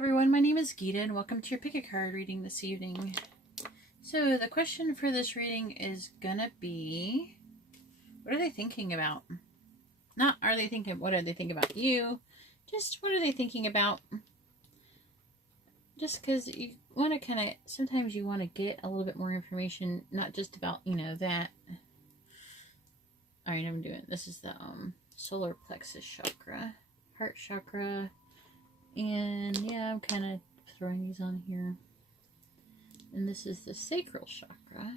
everyone, my name is Geeta and welcome to your pick a card reading this evening. So the question for this reading is gonna be, what are they thinking about? Not are they thinking, what are they thinking about you? Just what are they thinking about? Just because you want to kind of, sometimes you want to get a little bit more information, not just about, that. Alright, I'm doing, this is the solar plexus chakra, heart chakra. And yeah, I'm kind of throwing these on here. And this is the sacral chakra.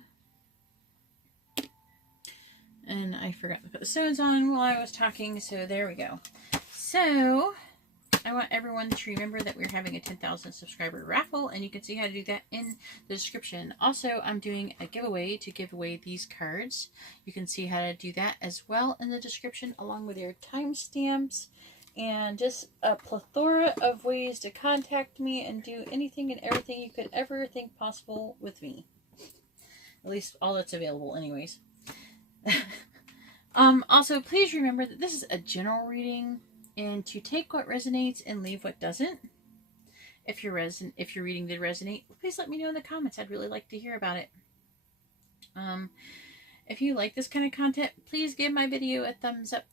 And I forgot to put the stones on while I was talking, so there we go. So, I want everyone to remember that we're having a 10,000 subscriber raffle, and you can see how to do that in the description. Also, I'm doing a giveaway to give away these cards. You can see how to do that as well in the description, along with your timestamps. And just a plethora of ways to contact me and do anything and everything you could ever think possible with me. At least all that's available anyways. Also, please remember that this is a general reading and to take what resonates and leave what doesn't. If your reading did resonate, please let me know in the comments. I'd really like to hear about it. If you like this kind of content, please give my video a thumbs up.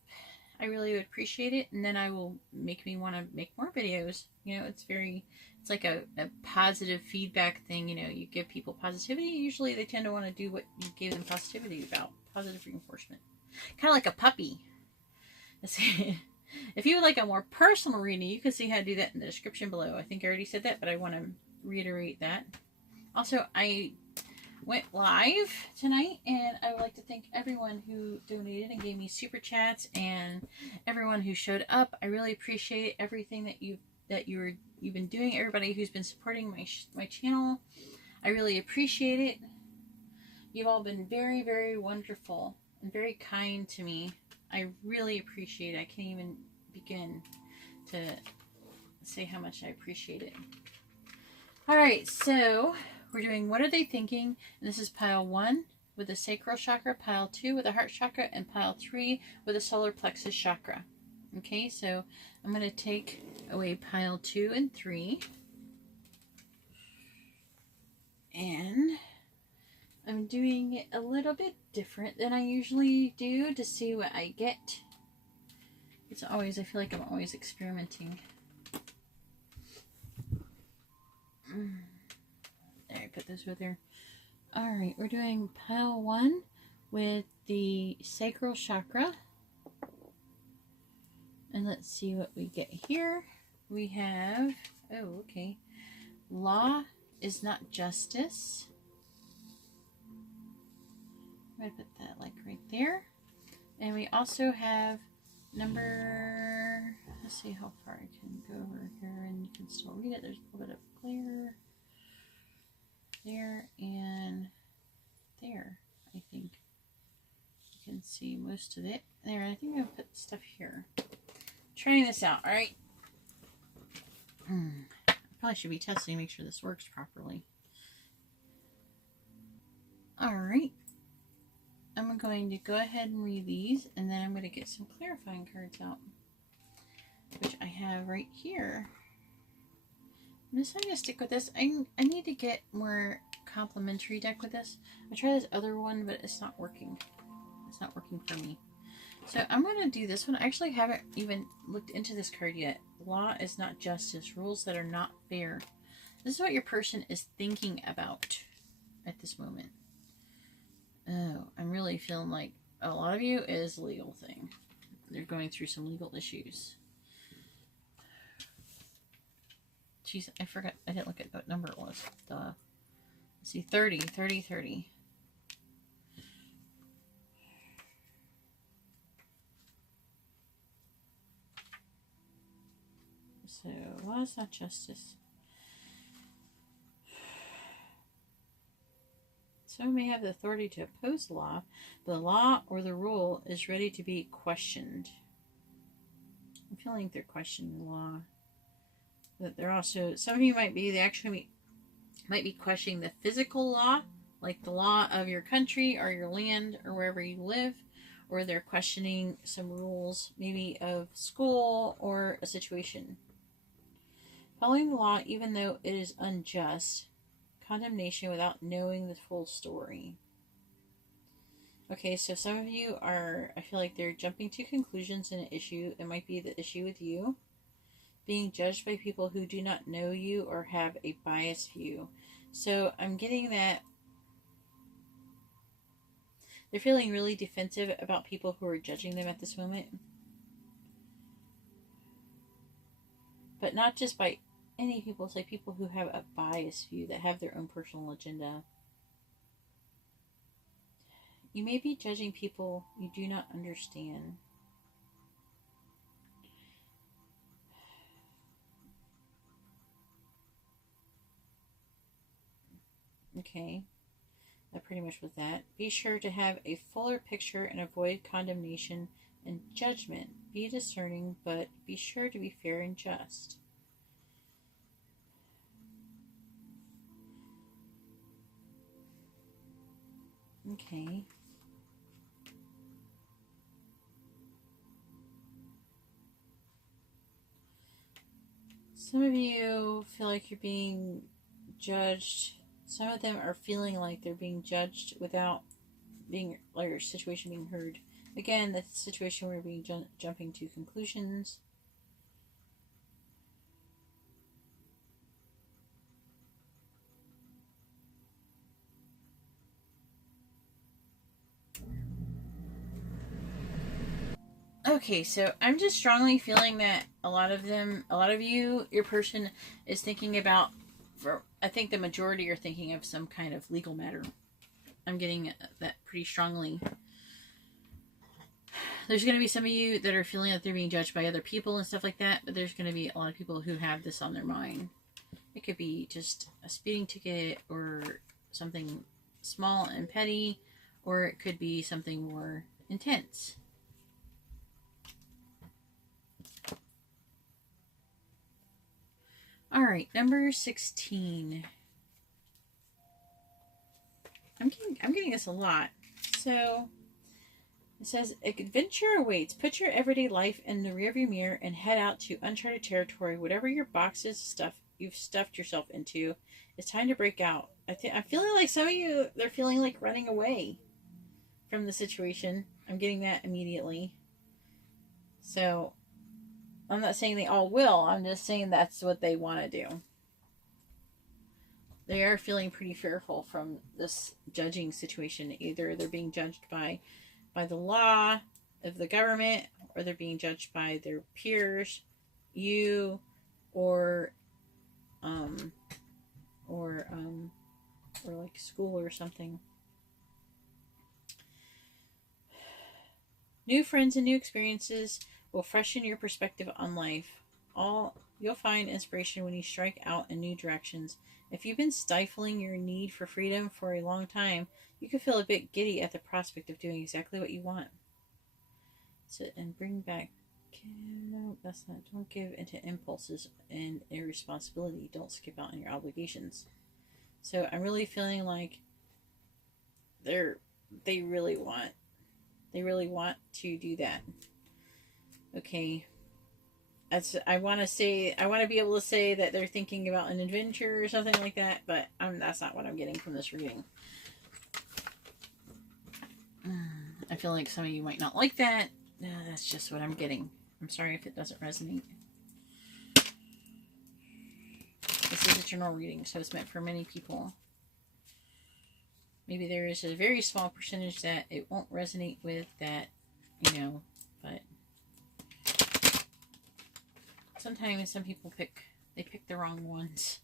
I really would appreciate it, and then I will make me want to make more videos. It's like a positive feedback thing. You give people positivity, usually they tend to want to do what you gave them positivity about. Positive reinforcement. Kind of like a puppy. If you would like a more personal reading, you can see how to do that in the description below. I think I already said that, but I want to reiterate that. Also, I went live tonight, and I would like to thank everyone who donated and gave me super chats, and everyone who showed up. I really appreciate everything that you've been doing. Everybody who's been supporting my channel, I really appreciate it. You've all been very, very wonderful and very kind to me. I really appreciate it. I can't even begin to say how much I appreciate it. All right, so we're doing what are they thinking? And this is pile 1 with the sacral chakra, pile 2 with the heart chakra, and pile 3 with the solar plexus chakra. Okay, so I'm going to take away pile 2 and 3. And I'm doing it a little bit different than I usually do to see what I get. It's always, I feel like I'm always experimenting. There, I put this with her. Alright, we're doing pile 1 with the sacral chakra. And let's see what we get here. We have, oh, okay. Law is not justice. I'm going to put that like right there. And we also have number, let's see how far I can go over here and you can still read it. There's a little bit of glare. There and there, I think. You can see most of it. There, I think I'll put stuff here. Trying this out, alright? I probably should be testing to make sure this works properly. Alright. I'm going to go ahead and read these, and then I'm going to get some clarifying cards out, which I have right here. I'm just going to stick with this. I need to get more complementary deck with this. I tried this other one, but it's not working. It's not working for me. So I'm going to do this one. I actually haven't even looked into this card yet. Law is not justice. Rules that are not fair. This is what your person is thinking about at this moment. Oh, I'm really feeling like a lot of you is a legal thing. They're going through some legal issues. Jeez, I forgot. I didn't look at what number it was. Let's see, 30. So, law is not justice. Some may have the authority to oppose the law, but the law or the rule is ready to be questioned. I'm feeling like they're questioning the law. But they're also, some of you might be, they actually might be questioning the physical law, like the law of your country or your land or wherever you live, or they're questioning some rules, maybe of school or a situation. Following the law, even though it is unjust. Condemnation without knowing the full story. Okay, so some of you are, I feel like they're jumping to conclusions in an issue. It might be the issue with you. Being judged by people who do not know you or have a biased view. So I'm getting that they're feeling really defensive about people who are judging them at this moment. But not just by any people, it's like people who have a biased view, that have their own personal agenda. You may be judging people you do not understand. Okay, that pretty much was that. Be sure to have a fuller picture and avoid condemnation and judgment. Be discerning, but be sure to be fair and just. Okay. Some of you feel like you're being judged. Some of them are feeling like they're being judged without being, like, your situation being heard. Again, that's a situation where you're being jumping to conclusions. Okay, so I'm just strongly feeling that a lot of you, your person is thinking about, I think the majority are thinking of some kind of legal matter. I'm getting that pretty strongly. There's going to be some of you that are feeling that they're being judged by other people and stuff like that, but there's going to be a lot of people who have this on their mind. It could be just a speeding ticket or something small and petty, or it could be something more intense. All right, number 16. I'm getting this a lot. So it says, adventure awaits. Put your everyday life in the rearview mirror and head out to uncharted territory. Whatever your boxes stuff you've stuffed yourself into, it's time to break out. I'm feeling like some of you, they're feeling like running away from the situation. I'm getting that immediately. So I'm not saying they all will. I'm just saying that's what they want to do. They are feeling pretty fearful from this judging situation. Either they're being judged by the law of the government, or they're being judged by their peers, you, or like school or something. New friends and new experiences will freshen your perspective on life. You'll find inspiration when you strike out in new directions. If you've been stifling your need for freedom for a long time, you can feel a bit giddy at the prospect of doing exactly what you want. And bring back. No, that's not. Don't give into impulses and irresponsibility. Don't skip out on your obligations. So I'm really feeling like they really want to do that. Okay. I want to be able to say that they're thinking about an adventure or something like that, but that's not what I'm getting from this reading. I feel like some of you might not like that. That's just what I'm getting. I'm sorry if it doesn't resonate. This is a general reading, so it's meant for many people. Maybe there is a very small percentage that it won't resonate with, that, but sometimes some people pick the wrong ones.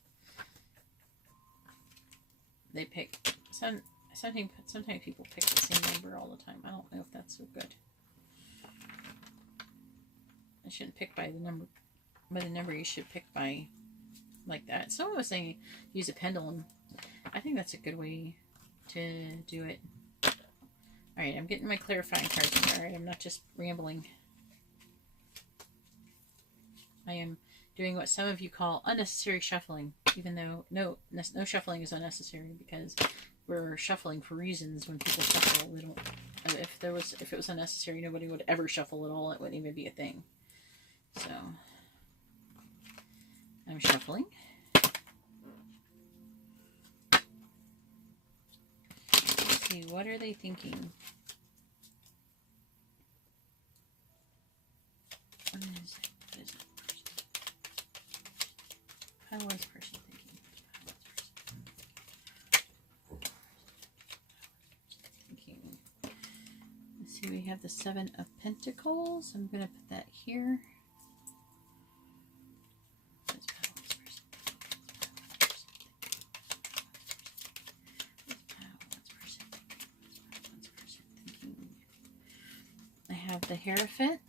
Sometimes people pick the same number all the time. I don't know if that's so good. I shouldn't pick by the number you should pick by, like that. Someone was saying use a pendulum. I think that's a good way to do it. Alright, I'm getting my clarifying cards in. Alright, I'm not just rambling. I am doing what some of you call unnecessary shuffling, even though no shuffling is unnecessary, because we're shuffling for reasons. When people shuffle, we don't. If it was unnecessary, nobody would ever shuffle at all. It wouldn't even be a thing. So I'm shuffling. Let's see, what are they thinking? What is it? What is it? How was person thinking? Let's see, we have the Seven of Pentacles. I'm going to put that here. I have the Hierophant.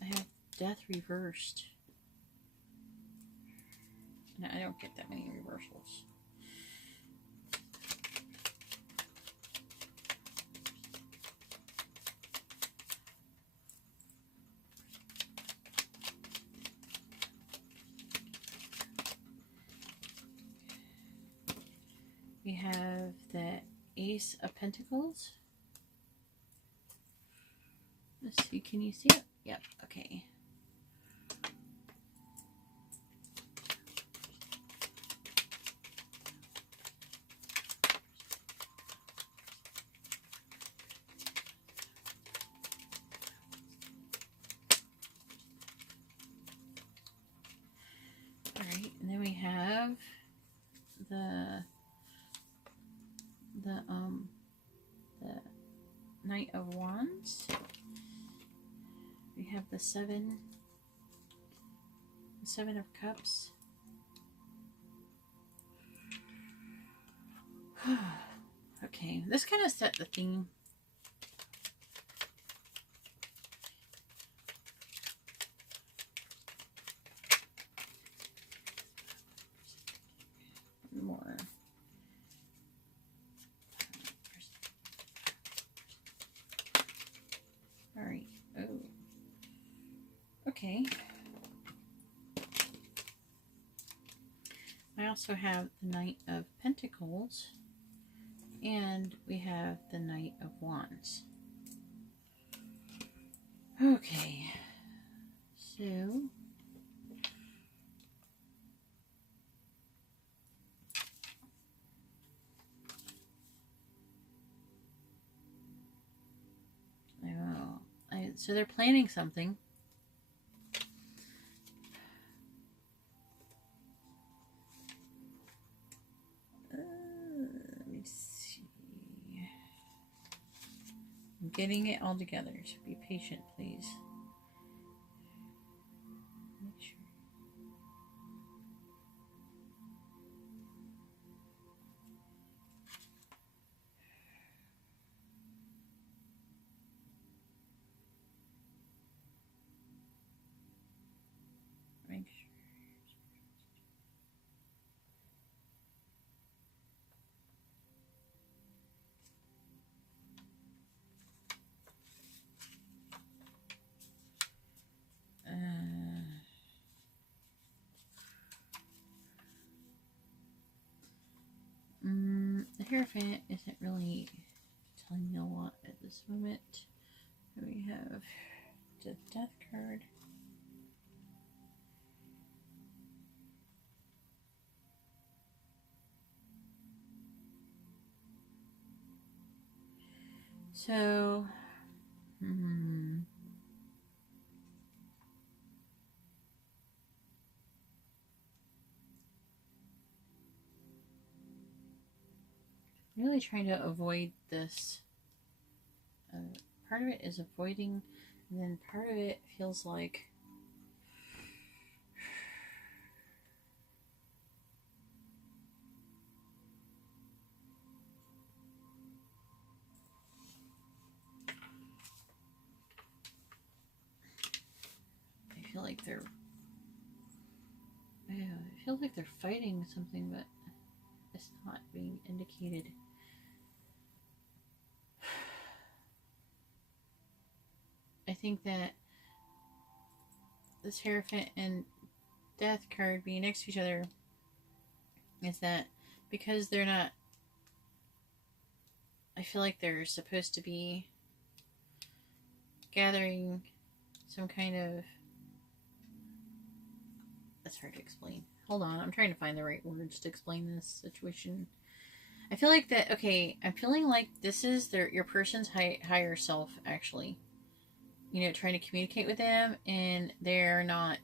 I have Death reversed. No, I don't get that many reversals. We have the Ace of Pentacles. Let's see, can you see it? Yep, okay. Alright, and then we have the Knight of Wands. We have the Seven of Cups. Okay, this kind of set the theme. More. All right. Oh. Okay. I also have the Knight of Pentacles, and we have the Knight of Wands. Okay. So so they're planning something. Let me see. I'm getting it all together, so be patient, please. Make sure. Make sure. The Hierophant isn't really telling me a lot at this moment. We have the Death card. So, really trying to avoid this. Part of it is avoiding, and then part of it feels like I feel like they're fighting something, but it's not being indicated. I think that this Hierophant and Death card being next to each other is that because they're not, I feel like they're supposed to be gathering some kind of, that's hard to explain. Hold on, I'm trying to find the right words to explain this situation. I feel like that, okay, I'm feeling like this is your person's higher self, actually. You know, trying to communicate with them, and they're not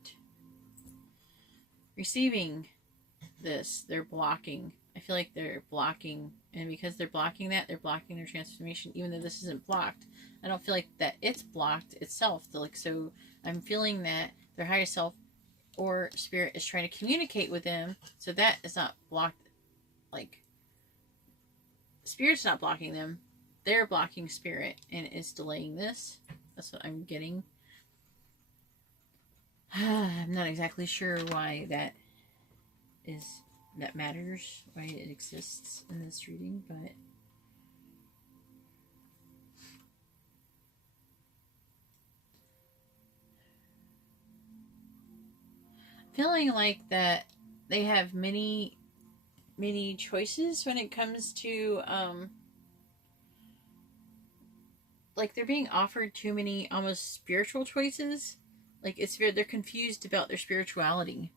receiving this. They're blocking. I feel like they're blocking, and because they're blocking that, they're blocking their transformation, even though this isn't blocked. I don't feel like that it's blocked itself. So I'm feeling that their higher self or spirit is trying to communicate with them, so that is not blocked. Like, spirit's not blocking them. They're blocking spirit, and it's delaying this. That's what I'm getting. I'm not exactly sure why that matters, why it exists in this reading, but feeling like that they have many choices when it comes to like they're being offered too many almost spiritual choices. Like they're confused about their spirituality.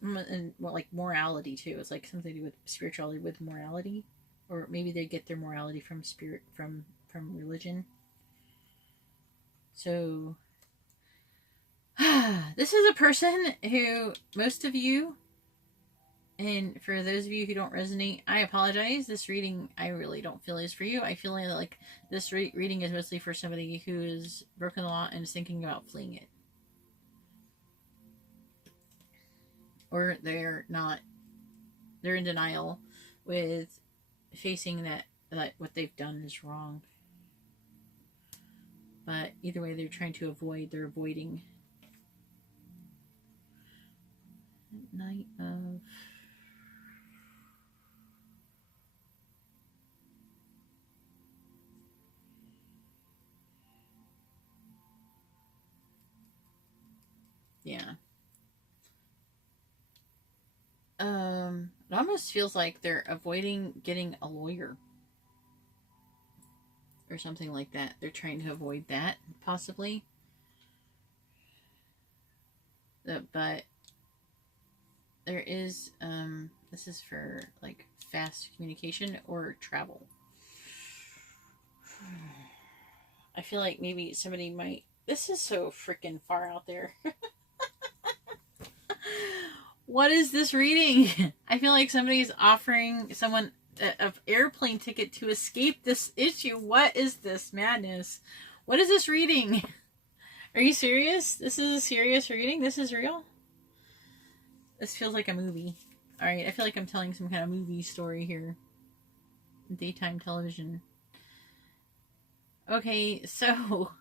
And well, like morality too. It's like something to do with spirituality with morality, or maybe they get their morality from spirit from religion. So this is a person who most of you, and for those of you who don't resonate, I apologize. This reading I really don't feel is for you. I feel like this reading is mostly for somebody who has broken the law and is thinking about fleeing it. Or they're in denial with facing that what they've done is wrong. But either way, they're trying to avoid, they're avoiding. Knight of... Yeah. It almost feels like they're avoiding getting a lawyer. Or something like that. They're trying to avoid that, possibly. But there is, this is for, like, fast communication or travel. I feel like maybe somebody might... This is so freaking far out there. What is this reading? I feel like somebody's offering someone an airplane ticket to escape this issue. What is this madness? What is this reading? Are you serious? This is a serious reading? This is real? This feels like a movie. Alright, I feel like I'm telling some kind of movie story here. Daytime television. Okay, so...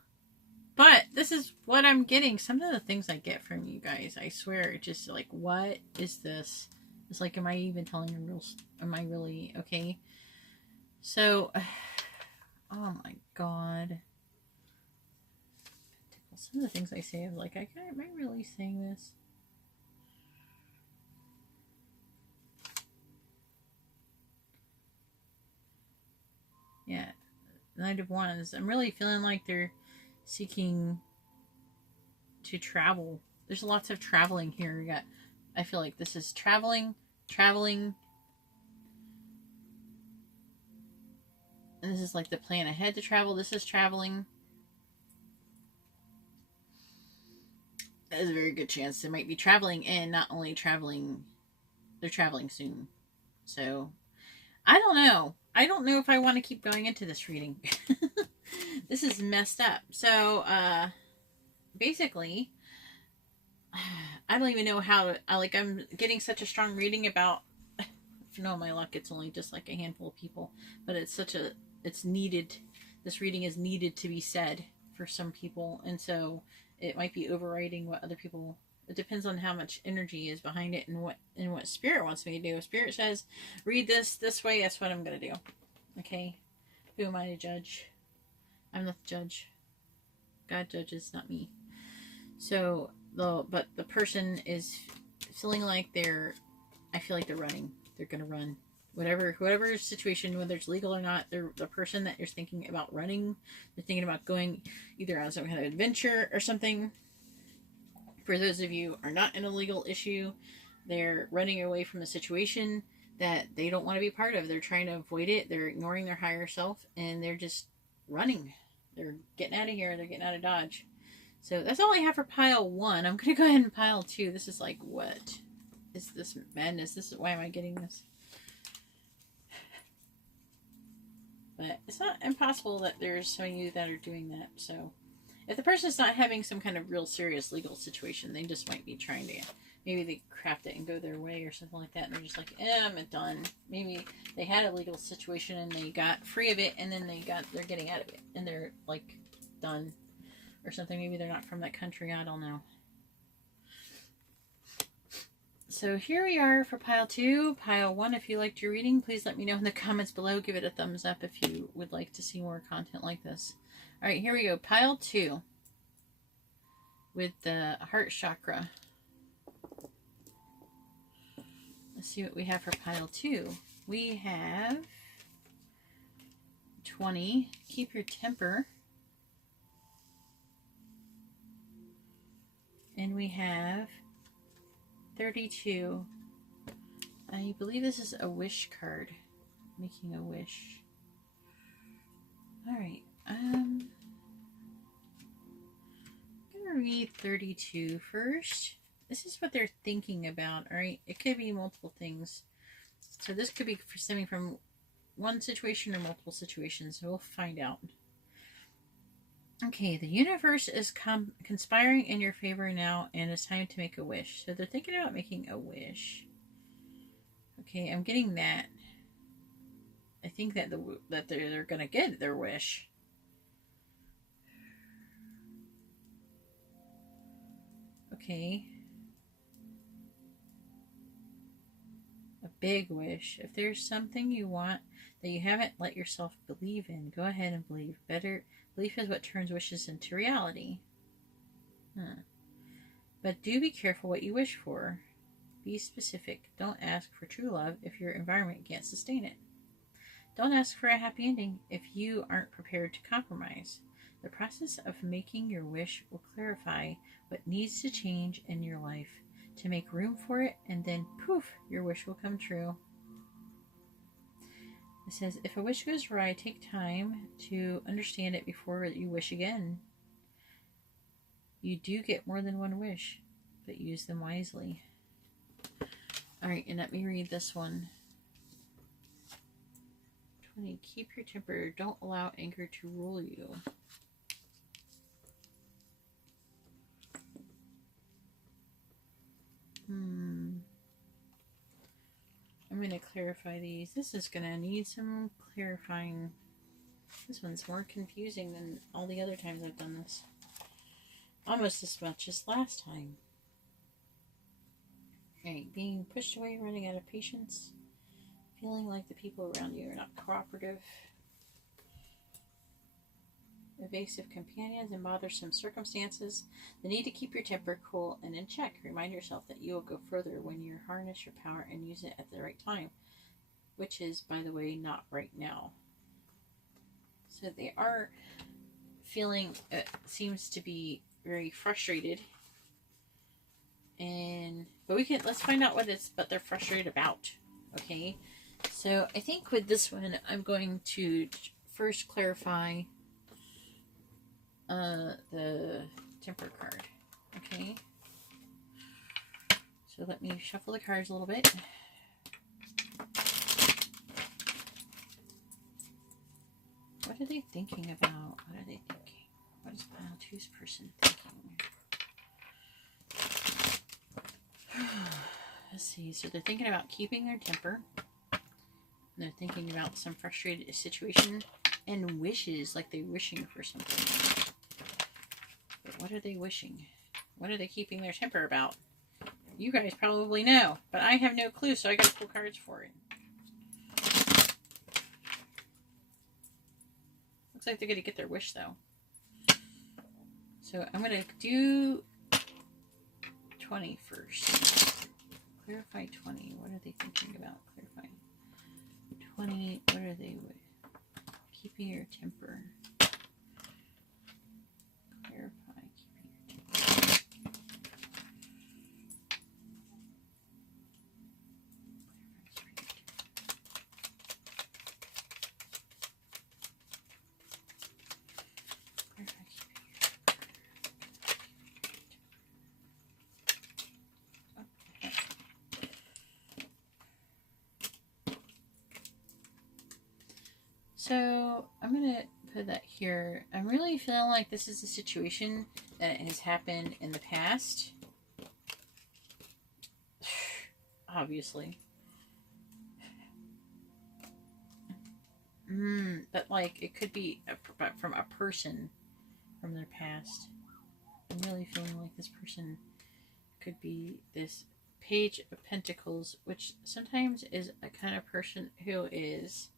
But this is what I'm getting. Some of the things I get from you guys, I swear, just like, what is this? It's like, am I even telling a real... Am I really... Okay. So... Oh my god. Some of the things I say, I'm like, am I really saying this? Yeah. Knight of Wands. I'm really feeling like they're seeking to travel. There's lots of traveling here. I feel like this is traveling. And this is like the plan ahead to travel. This is traveling. There's a very good chance they might be traveling, and not only traveling, they're traveling soon. So, I don't know. I don't know if I want to keep going into this reading. This is messed up. So, basically, I don't even know how to, I'm getting such a strong reading about, if you know my luck, it's only just like a handful of people, but it's needed, this reading is needed to be said for some people, and so it might be overriding what other people, it depends on how much energy is behind it and what Spirit wants me to do. If Spirit says, read this way, that's what I'm going to do. Okay? Who am I to judge? I'm not the judge. God judges, not me. So, but the person is feeling like I feel like they're running. They're going to run. Whatever situation, whether it's legal or not, they're the person that you're thinking about running. They're thinking about going either on some kind of adventure or something. For those of you who are not in a legal issue, they're running away from the situation that they don't want to be part of. They're trying to avoid it. They're ignoring their higher self, and they're just running. They're getting out of here. They're getting out of Dodge. So that's all I have for pile 1. I'm going to go ahead and pile 2. This is like, what is this madness? Why am I getting this? But it's not impossible that there's some of you that are doing that. So if the person's not having some kind of real serious legal situation, they just might be trying to, maybe they craft it and go their way or something like that. And they're just like, I'm done. Maybe they had a legal situation and they got free of it, and then they're getting out of it and they're like done or something. Maybe they're not from that country. I don't know. So here we are for pile 2. Pile 1, if you liked your reading, please let me know in the comments below. Give it a thumbs up if you would like to see more content like this. All right, here we go. Pile 2 with the heart chakra. Let's see what we have for pile 2. We have 20. Keep your temper. And we have 32. I believe this is a wish card. Making a wish. Alright. I'm going to read 32 first. This is what they're thinking about, alright? It could be multiple things. So this could be stemming from one situation or multiple situations. So we'll find out. Okay, the universe is conspiring in your favor now, and it's time to make a wish. So they're thinking about making a wish. Okay, I'm getting that. I think that they're going to get their wish. Okay. A big wish. If there's something you want that you haven't let yourself believe in, go ahead and believe. Belief is what turns wishes into reality. But do be careful what you wish for. Be specific. Don't ask for true love if your environment can't sustain it. Don't ask for a happy ending if you aren't prepared to compromise. The process of making your wish will clarify what needs to change in your life to make room for it, and then poof, your wish will come true. It says, if a wish goes awry, take time to understand it before you wish again. You do get more than one wish, but use them wisely. Alright, and let me read this one. 20. Keep your temper. Don't allow anger to rule you. I'm going to clarify these. This is going to need some clarifying. This one's more confusing than all the other times I've done this. Almost as much as last time. Right, being pushed away, running out of patience, feeling like the people around you are not cooperative, evasive companions and bothersome circumstances, the need to keep your temper cool and in check. Remind yourself that you will go further when you harness your power and use it at the right time, which is, by the way, not right now. So they are feeling, seems to be very frustrated, but let's find out what they're frustrated about. Okay, so I think with this one, I'm going to first clarify the temper card. Okay, so let me shuffle the cards a little bit. What are they thinking about? What are they thinking? What is pile 2's person thinking? Let's see. So they're thinking about keeping their temper. They're thinking about some frustrated situation and wishes, like they're wishing for something. But what are they wishing? What are they keeping their temper about? You guys probably know, but I have no clue, so I got to pull cards for it. Looks like they're going to get their wish, though. So I'm going to do 20 first. Clarify 20. What are they thinking about? Clarify 20. What are they with? Keeping your temper. Clarify keeping your temper. So I'm going to put that here. I'm really feeling like this is a situation that has happened in the past. Obviously. But like it could be from a person from their past. I'm really feeling like this person could be this Page of Pentacles, which sometimes is a kind of person who is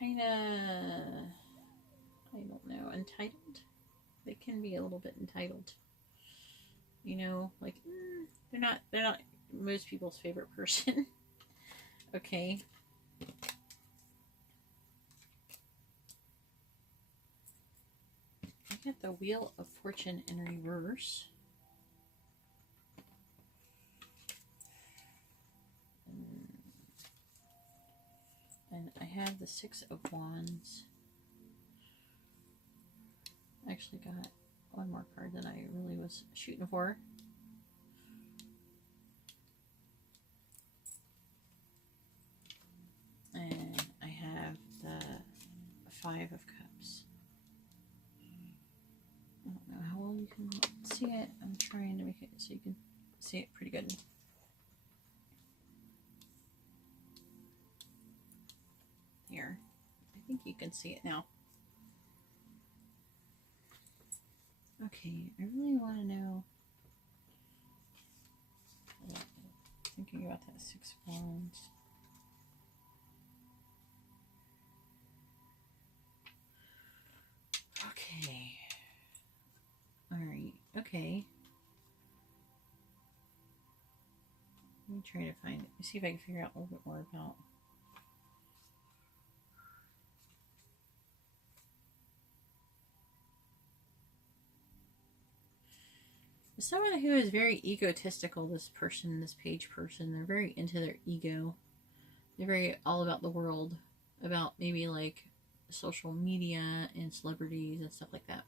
kind of, I don't know, entitled. They can be a little bit entitled. You know, like they're not most people's favorite person. Okay. I got the Wheel of Fortune in reverse. And I have the Six of Wands. I actually got one more card than I really was shooting for. And I have the Five of Cups. I don't know how well you can see it. I'm trying to make it so you can see it pretty good. Here. I think you can see it now. Okay, I really want to know. Thinking about that Six of Wands. Okay. Alright, okay. Let me try to find it. Let me see if I can figure out a little bit more about. Someone who is very egotistical, this person, this Page person, they're very into their ego. They're very all about the world, about maybe like social media and celebrities and stuff like that.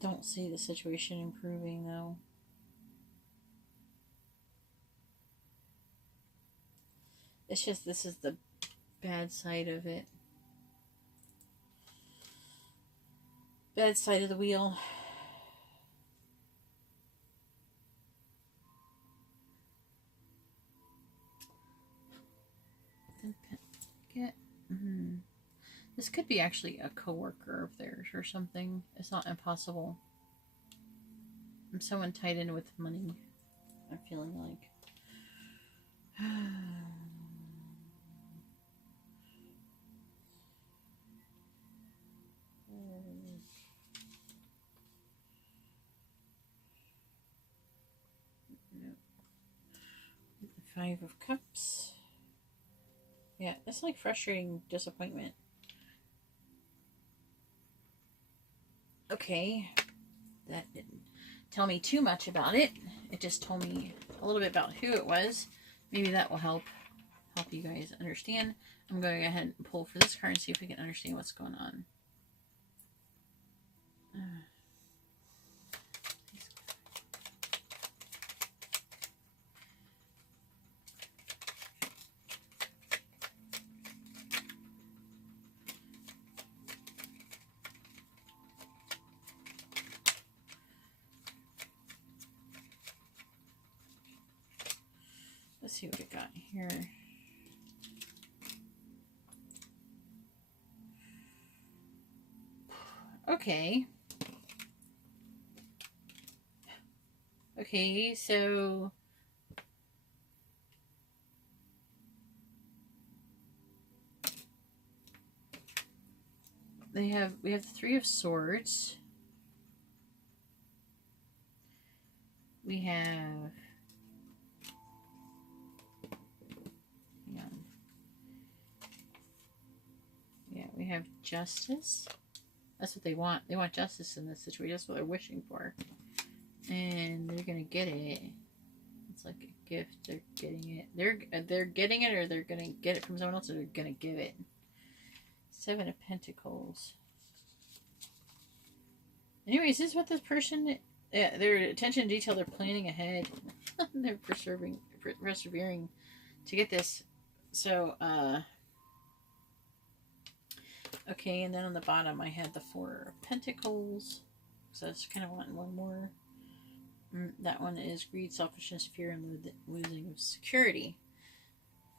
Don't see the situation improving though. It's just this is the bad side of it. Bad side of the wheel. This could be actually a coworker of theirs or something. It's not impossible. I'm someone tied in with money. I'm feeling like. The Five of Cups. Yeah, it's like frustrating disappointment. Okay, that didn't tell me too much about it. It just told me a little bit about who it was. Maybe that will help you guys understand. I'm going to go ahead and pull for this card and see if we can understand what's going on. Let's see what we got here. Okay. Okay, so we have the Three of Swords. We have, hang on. Yeah, we have Justice. That's what they want. They want justice in this situation. That's what they're wishing for. And they're gonna get it. It's like a gift. They're getting it. They're getting it, or they're gonna get it from someone else, or they're gonna give it. Seven of Pentacles. Anyways, this is what this person, their attention to detail, they're planning ahead. They're persevering to get this. So, okay, and then on the bottom I had the Four of Pentacles. So I was kind of wanting one more. That one is greed, selfishness, fear, and losing of security.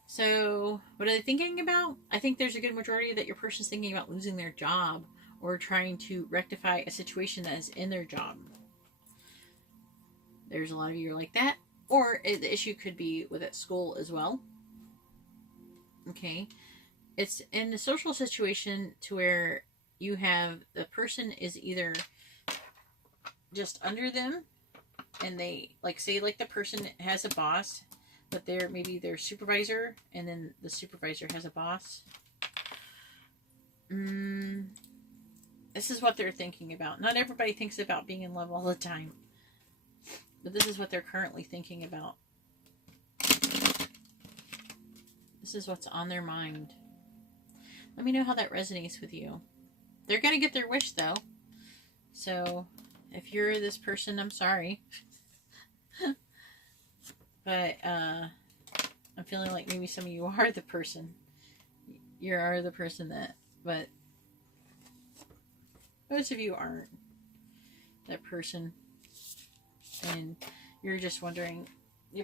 So, what are they thinking about? I think there's a good majority that your person's thinking about losing their job or trying to rectify a situation that is in their job. There's a lot of you are like that. Or the issue could be with at school as well. Okay. It's in a social situation to where you have the person is either just under them, and they, like, say, like, the person has a boss, but they're maybe their supervisor, and then the supervisor has a boss. This is what they're thinking about. Not everybody thinks about being in love all the time, but this is what they're currently thinking about. This is what's on their mind. Let me know how that resonates with you. They're going to get their wish, though. So, if you're this person, I'm sorry. But, I'm feeling like maybe some of you are the person. You are the person that, but most of you aren't that person. And you're just wondering,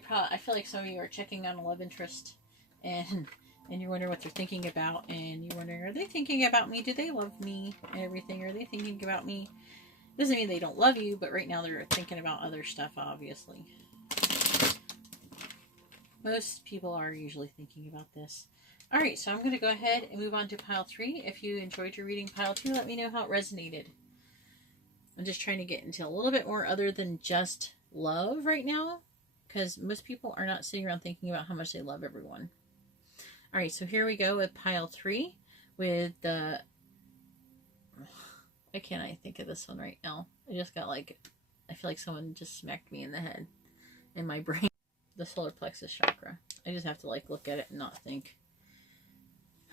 I feel like some of you are checking on a love interest, and you're wondering what they're thinking about, and you're wondering, are they thinking about me? Do they love me and everything? Are they thinking about me? Doesn't mean they don't love you, but right now they're thinking about other stuff, obviously. Most people are usually thinking about this. Alright, so I'm going to go ahead and move on to pile 3. If you enjoyed your reading pile 2, let me know how it resonated. I'm just trying to get into a little bit more other than just love right now, because most people are not sitting around thinking about how much they love everyone. Alright, so here we go with pile 3 with the... Why can't I think of this one right now? I just got like... I feel like someone just smacked me in the head. In my brain. The solar plexus chakra. I just have to like look at it and not think.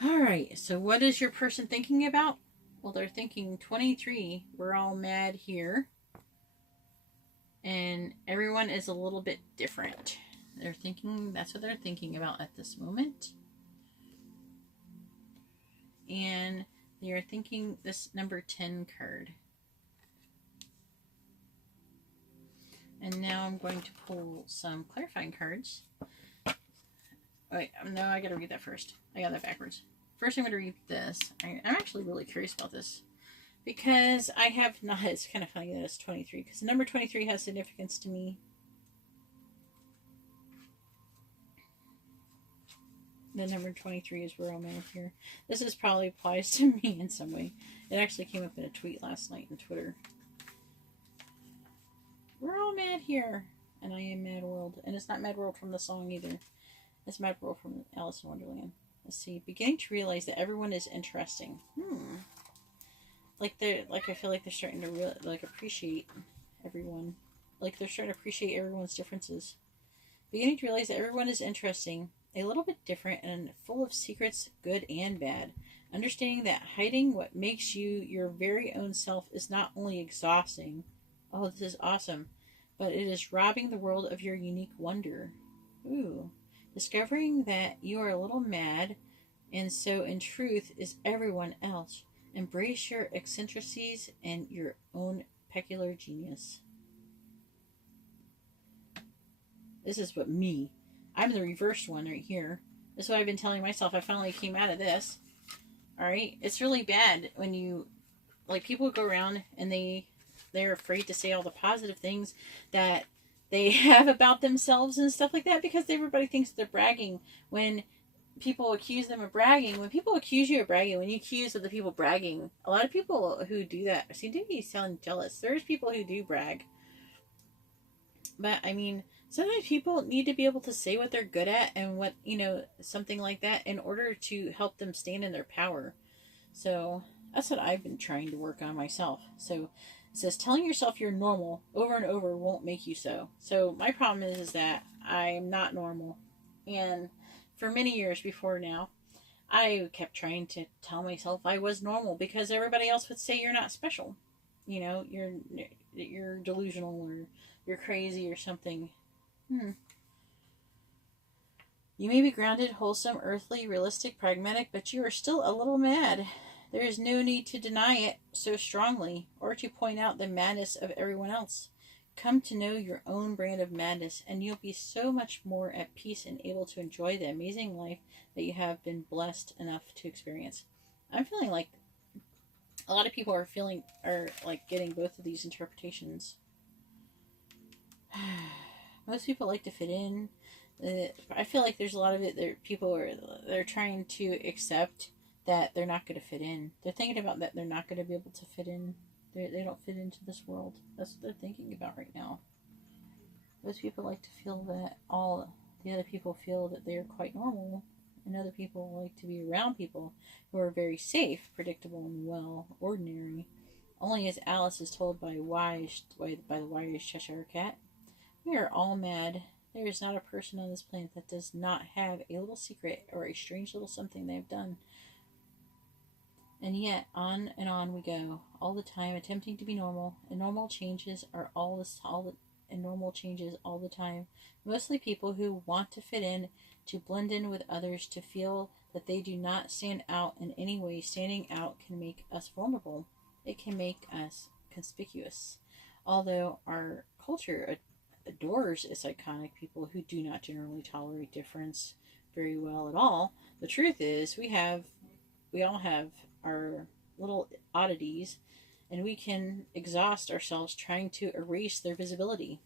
Alright, so what is your person thinking about? Well, they're thinking 23. We're all mad here. And everyone is a little bit different. They're thinking, that's what they're thinking about at this moment. And they are thinking this number 10 card. And now I'm going to pull some clarifying cards. Wait, no, I gotta read that first. I got that backwards. First I'm going to read this. I'm actually really curious about this. Because I have not, it's kind of funny that it's 23. Because the number 23 has significance to me. The number 23 is we're all mad here. This is probably applies to me in some way. It actually came up in a tweet last night on Twitter. We're all mad here. And I am Mad World. And it's not Mad World from the song either. It's Mad World from Alice in Wonderland. Let's see. Beginning to realize that everyone is interesting. Like I feel like they're starting to really appreciate everyone. Like they're starting to appreciate everyone's differences. Beginning to realize that everyone is interesting, a little bit different, and full of secrets, good and bad. Understanding that hiding what makes you your very own self is not only exhausting. Oh, this is awesome. But it is robbing the world of your unique wonder. Ooh. Discovering that you are a little mad, and so in truth is everyone else. Embrace your eccentricities and your own peculiar genius. This is what me. I'm the reversed one right here. This is what I've been telling myself. I finally came out of this. Alright? It's really bad when you like people go around and they're afraid to say all the positive things that they have about themselves and stuff like that, because everybody thinks they're bragging when people accuse them of bragging. When people accuse you of bragging, when you accuse other people bragging, a lot of people who do that seem to be sound jealous. There's people who do brag. But I mean, sometimes people need to be able to say what they're good at and what, something like that in order to help them stand in their power. So that's what I've been trying to work on myself. So it says telling yourself you're normal over and over won't make you so. So my problem is that I'm not normal. And for many years before now, I kept trying to tell myself I was normal because everybody else would say you're not special. You're delusional or you're crazy or something. You may be grounded, wholesome, earthly, realistic, pragmatic, but you are still a little mad. There is no need to deny it so strongly or to point out the madness of everyone else. Come to know your own brand of madness, and you'll be so much more at peace and able to enjoy the amazing life that you have been blessed enough to experience. I'm feeling like a lot of people are like getting both of these interpretations. Most people like to fit in. I feel like there's a lot of it that they're trying to accept that they're not going to fit in. They're thinking about that they're not going to be able to fit in. They don't fit into this world. That's what they're thinking about right now. Most people like to feel that all the other people feel that they are quite normal, and other people like to be around people who are very safe, predictable, and well, ordinary. Only as Alice is told by the wise Cheshire Cat, we are all mad. There is not a person on this planet that does not have a little secret or a strange little something they have done. And yet, on and on we go, all the time, attempting to be normal, and normal changes all the time. Mostly people who want to fit in, to blend in with others, to feel that they do not stand out in any way. Standing out can make us vulnerable. It can make us conspicuous. Although our culture adores its iconic people who do not generally tolerate difference very well at all, the truth is we all have our little oddities, and we can exhaust ourselves trying to erase their visibility.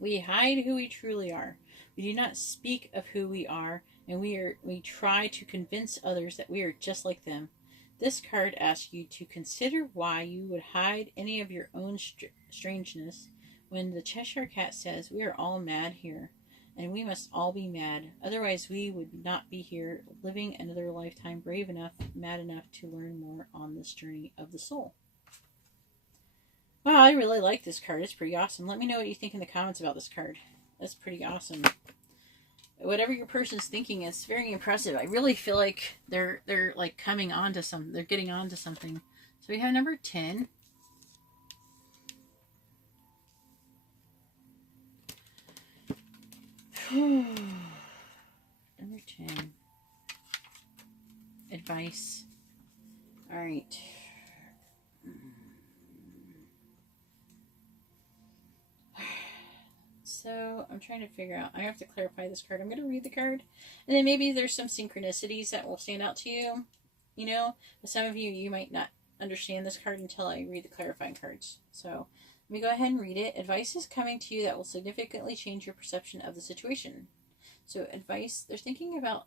We hide who we truly are. We do not speak of who we are, and we try to convince others that we are just like them. This card asks you to consider why you would hide any of your own strangeness when the Cheshire Cat says we are all mad here. And we must all be mad. Otherwise, we would not be here living another lifetime brave enough, mad enough to learn more on this journey of the soul. Wow, I really like this card. It's pretty awesome. Let me know what you think in the comments about this card. That's pretty awesome. Whatever your person's thinking is very impressive. I really feel like they're like coming on to something. They're getting on to something. So we have number 10. Number 10. Advice. All right. So I'm trying to figure out. I have to clarify this card. I'm going to read the card, and then maybe there's some synchronicities that will stand out to you. But some of you might not understand this card until I read the clarifying cards. So let me go ahead and read it. Advice is coming to you that will significantly change your perception of the situation. So advice, they're thinking about,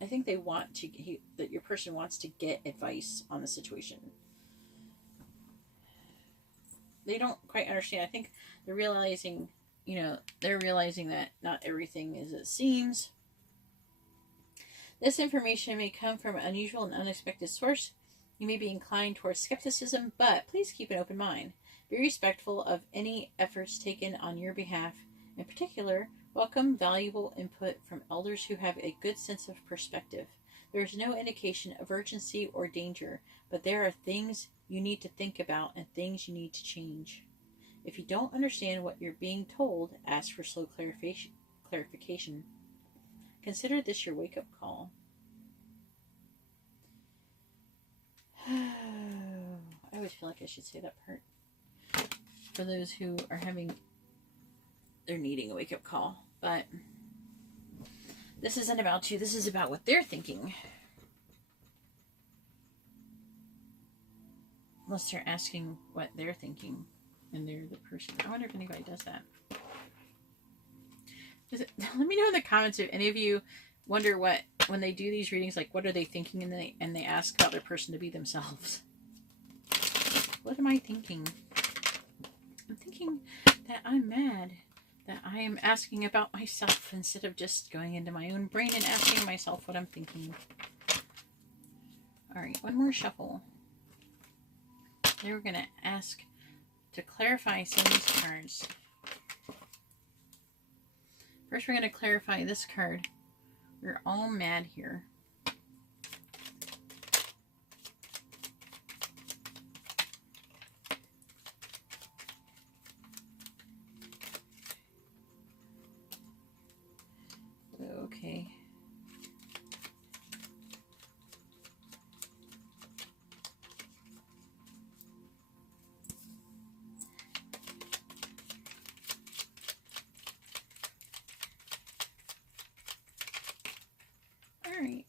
I think they want to, that your person wants to get advice on the situation. They don't quite understand. I think they're realizing that not everything is it seems. This information may come from an unusual and unexpected source. You may be inclined towards skepticism, but please keep an open mind. Be respectful of any efforts taken on your behalf. In particular, welcome valuable input from elders who have a good sense of perspective. There is no indication of urgency or danger, but there are things you need to think about and things you need to change. If you don't understand what you're being told, ask for slow clarification. Consider this your wake-up call. I always feel like I should say that part. For those who are they're needing a wake-up call. But this isn't about you. This is about what they're thinking. Unless they're asking what they're thinking and they're the person. I wonder if anybody does that. Let me know in the comments if any of you wonder what, when they do these readings, like what are they thinking, and they ask about their person to be themselves. What am I thinking? I'm thinking that I'm mad. That I am asking about myself instead of just going into my own brain and asking myself what I'm thinking. Alright, one more shuffle. Then we're going to ask to clarify some of these cards. First, we're going to clarify this card. We're all mad here. Okay. Alright.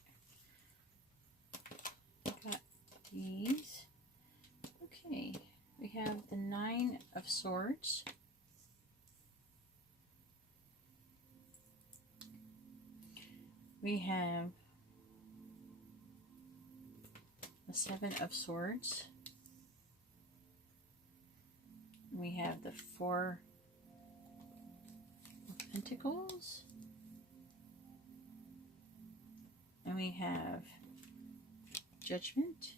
Got these. Okay. We have the Nine of Swords. We have the Seven of Swords. We have the Four of Pentacles. And we have Judgment.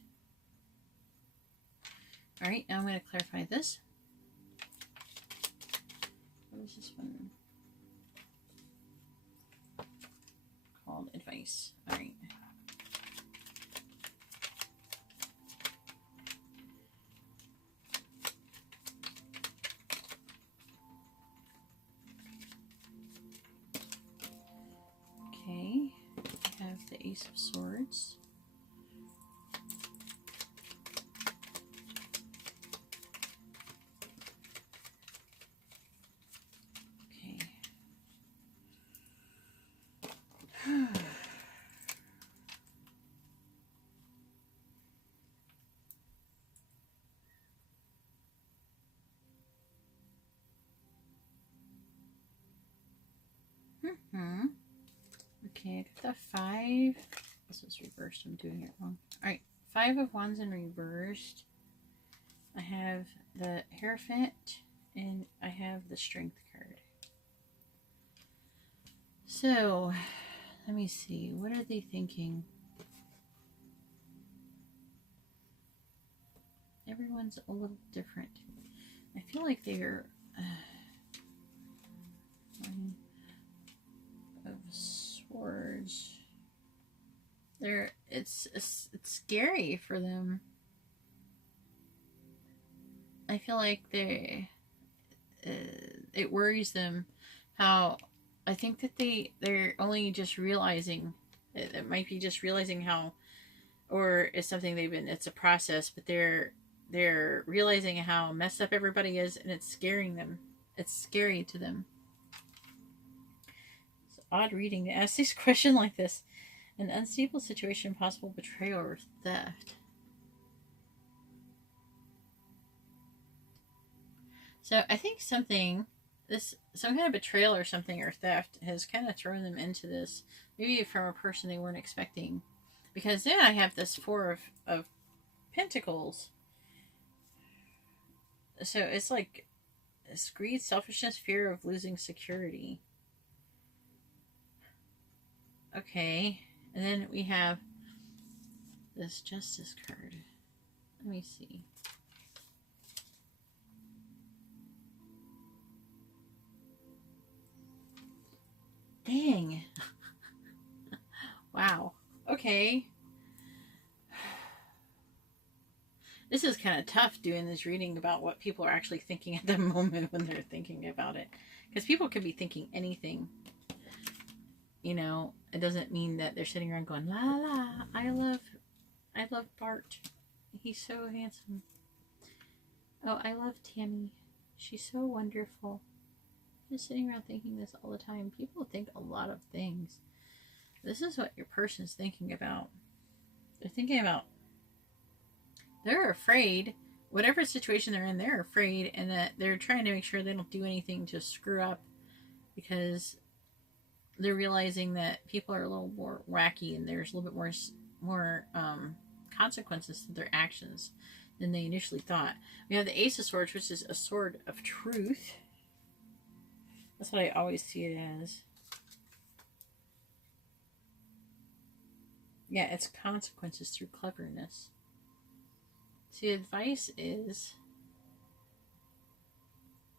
Alright, now I'm going to clarify this. What is this one? Called Advice. Alright. Okay. We have the Ace of Swords. Okay, I got the Five. This is reversed. I'm doing it wrong. Alright, Five of Wands in reversed. I have the Hierophant, and I have the Strength card. So, let me see. What are they thinking? Everyone's a little different. I feel like they're... of Swords. It's scary for them. I feel like it worries them how, I think that they're only just realizing, it might be just realizing how, or it's something it's a process, but they're realizing how messed up everybody is, and it's scaring them. It's scary to them. It's odd reading to ask this question like this. An unstable situation, possible betrayal or theft. So I think some kind of betrayal or something, or theft, has kind of thrown them into this. Maybe from a person they weren't expecting. Because then I have this Four of Pentacles. So it's like it's greed, selfishness, fear of losing security. Okay. And then we have this Justice card. Let me see. Dang. Wow. Okay. This is kind of tough doing this reading about what people are actually thinking at the moment when they're thinking about it. Because people could be thinking anything. You know, it doesn't mean that they're sitting around going, la la, I love Bart. He's so handsome. Oh, I love Tammy. She's so wonderful. Just sitting around thinking this all the time. People think a lot of things. This is what your person's thinking about. They're thinking about, they're afraid whatever situation they're in, they're afraid, and that they're trying to make sure they don't do anything to screw up, because they're realizing that people are a little more wacky, and there's a little bit more consequences to their actions than they initially thought. We have the Ace of Swords, which is a sword of truth. That's what I always see it as. Yeah, it's consequences through cleverness. See, advice is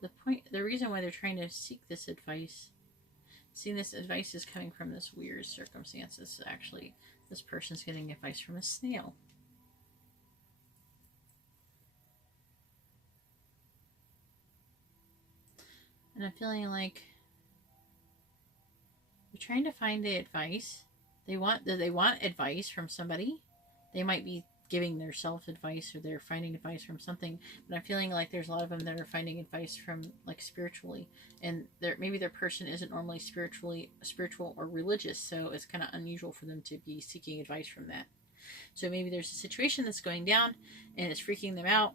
the reason why they're trying to seek this advice. See, this advice is coming from this weird circumstances. Actually, this person's getting advice from a snail. And I'm feeling like they're trying to find the advice. They want advice from somebody. They might be giving their self advice, or they're finding advice from something. But I'm feeling like there's a lot of them that are finding advice from, like, spiritually, and maybe their person isn't normally spiritual or religious, so it's kind of unusual for them to be seeking advice from that. So maybe there's a situation that's going down, and it's freaking them out,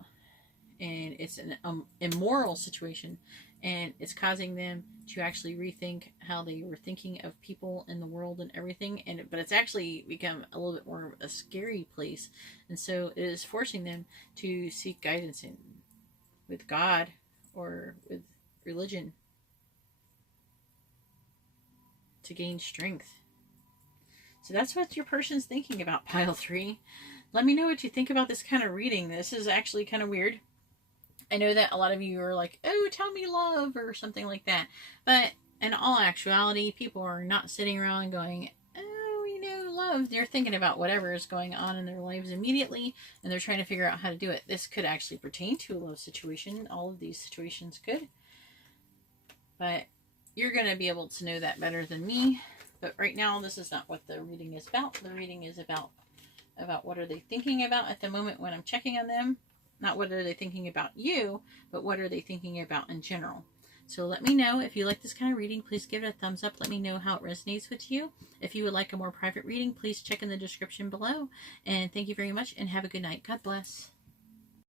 and it's an immoral situation, and it's causing them to actually rethink how they were thinking of people in the world and everything. But it's actually become a little bit more of a scary place, and so it is forcing them to seek guidance with God or with religion to gain strength. So that's what your person's thinking about, pile 3. Let me know what you think about this kind of reading. This is actually kind of weird. I know that a lot of you are like, oh, tell me love, or something like that. But in all actuality, people are not sitting around going, oh, love. They're thinking about whatever is going on in their lives immediately, and they're trying to figure out how to do it. This could actually pertain to a love situation. All of these situations could. But you're going to be able to know that better than me. But right now, this is not what the reading is about. The reading is about what are they thinking about at the moment when I'm checking on them. Not what are they thinking about you, but what are they thinking about in general. So let me know if you like this kind of reading. Please give it a thumbs up. Let me know how it resonates with you. If you would like a more private reading, please check in the description below. And thank you very much, and have a good night. God bless.